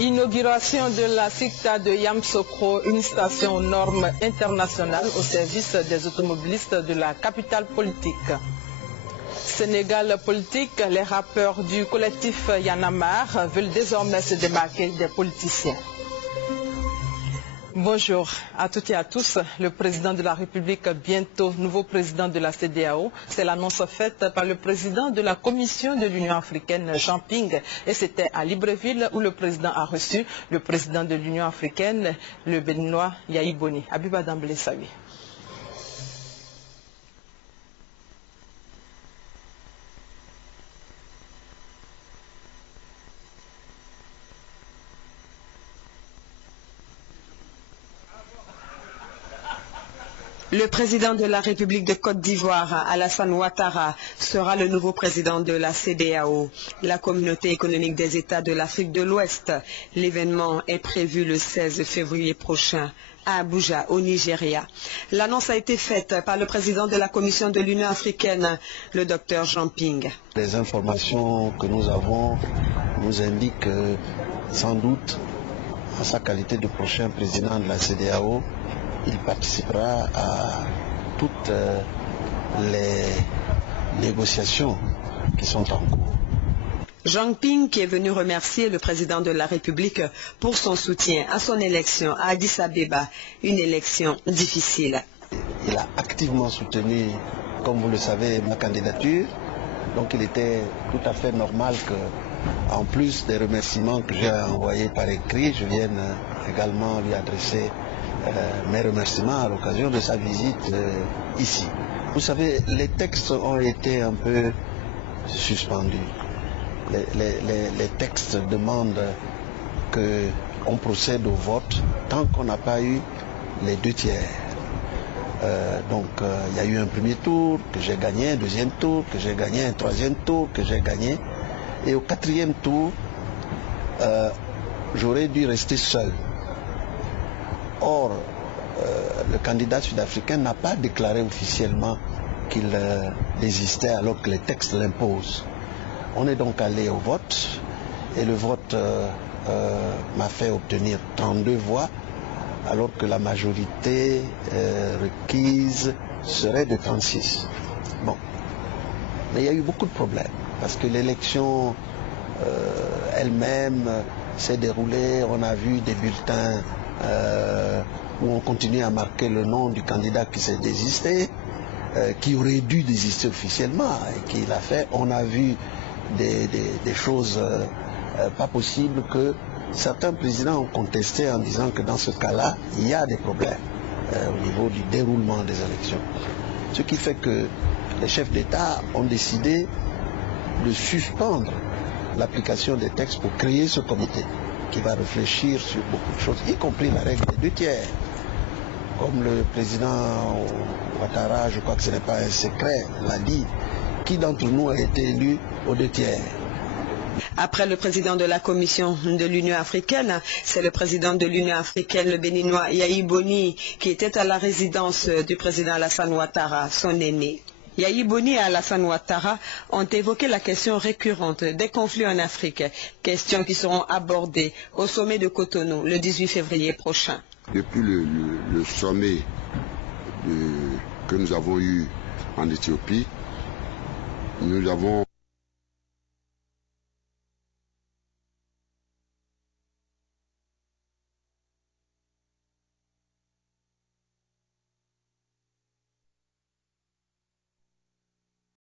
Inauguration de la SICTA de Yamoussoukro, une station aux normes internationales au service des automobilistes de la capitale politique. Sénégal politique, les rappeurs du collectif Y en a marre veulent désormais se démarquer des politiciens. Bonjour à toutes et à tous. Le président de la République, bientôt nouveau président de la CEDEAO, c'est l'annonce faite par le président de la Commission de l'Union africaine, Jean Ping, et c'était à Libreville où le président a reçu le président de l'Union africaine, le Béninois Yayi Boni. Abiba Damblé Sawi. Le président de la République de Côte d'Ivoire, Alassane Ouattara, sera le nouveau président de la CEDEAO, la communauté économique des États de l'Afrique de l'Ouest. L'événement est prévu le 16 février prochain à Abuja, au Nigeria. L'annonce a été faite par le président de la Commission de l'Union africaine, le docteur Jean Ping. Les informations que nous avons nous indiquent que, sans doute, en sa qualité de prochain président de la CEDEAO, il participera à toutes les négociations qui sont en cours. Jean Ping qui est venu remercier le président de la République pour son soutien à son élection à Addis Abeba, une élection difficile. Il a activement soutenu, comme vous le savez, ma candidature. Donc il était tout à fait normal que, en plus des remerciements que j'ai envoyés par écrit, je vienne également lui adresser mes remerciements à l'occasion de sa visite ici. Vous savez, les textes ont été un peu suspendus. Les textes demandent qu'on procède au vote tant qu'on n'a pas eu les 2 tiers. Donc il y a eu un premier tour que j'ai gagné, un deuxième tour que j'ai gagné, un troisième tour que j'ai gagné. Et au 4e tour, j'aurais dû rester seul. Or, le candidat sud-africain n'a pas déclaré officiellement qu'il désistait alors que les textes l'imposent. On est donc allé au vote et le vote m'a fait obtenir 32 voix alors que la majorité requise serait de 36. Bon. Mais il y a eu beaucoup de problèmes parce que l'élection elle-même s'est déroulée, on a vu des bulletins où on continue à marquer le nom du candidat qui s'est désisté, qui aurait dû désister officiellement et qui l'a fait. On a vu des choses pas possibles que certains présidents ont contesté en disant que dans ce cas-là, il y a des problèmes au niveau du déroulement des élections. Ce qui fait que les chefs d'État ont décidé de suspendre l'application des textes pour créer ce comité qui va réfléchir sur beaucoup de choses, y compris la règle des 2 tiers. Comme le président Ouattara, je crois que ce n'est pas un secret, l'a dit, qui d'entre nous a été élu aux 2 tiers? Après le président de la Commission de l'Union africaine, c'est le président de l'Union africaine, le Béninois Yayi Boni, qui était à la résidence du président Alassane Ouattara, son aîné. Yayi Boni et Alassane Ouattara ont évoqué la question récurrente des conflits en Afrique, questions qui seront abordées au sommet de Cotonou le 18 février prochain. Depuis le sommet que nous avons eu en Éthiopie, nous avons